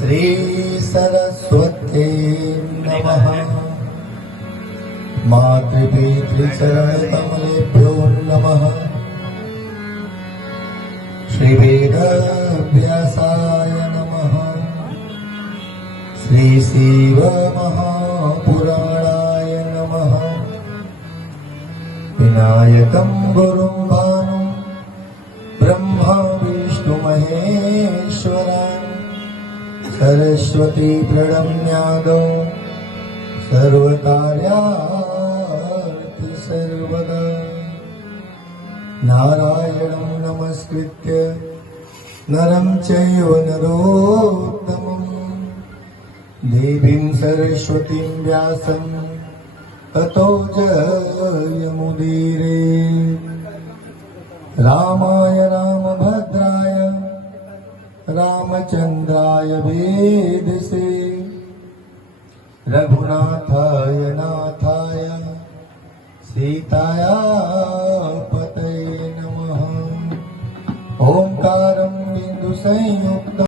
श्री सरस्वती नमः। मातृपितृचरणकमलेभ्यो नमः। श्री वेदव्यासाय नमः। श्री शिव महापुराणाय नमः। विनायकं गुरुं भानुं ब्रह्मा विष्णु महेश्वरा सरस्वती प्रणम्यादौ सर्वकार्यार्थ सर्वदा। नारायणं नमस्कृत्य नरं चैव नरोत्तमं देवीं सरस्वतीं व्यासं ततो जयमुदीरे। रामाय रामभद्राय रामचन्द्राय वेदसे रघुनाथाय नाथाय सीताया पतये नमः। ओंकारं बिंदु संयुक्त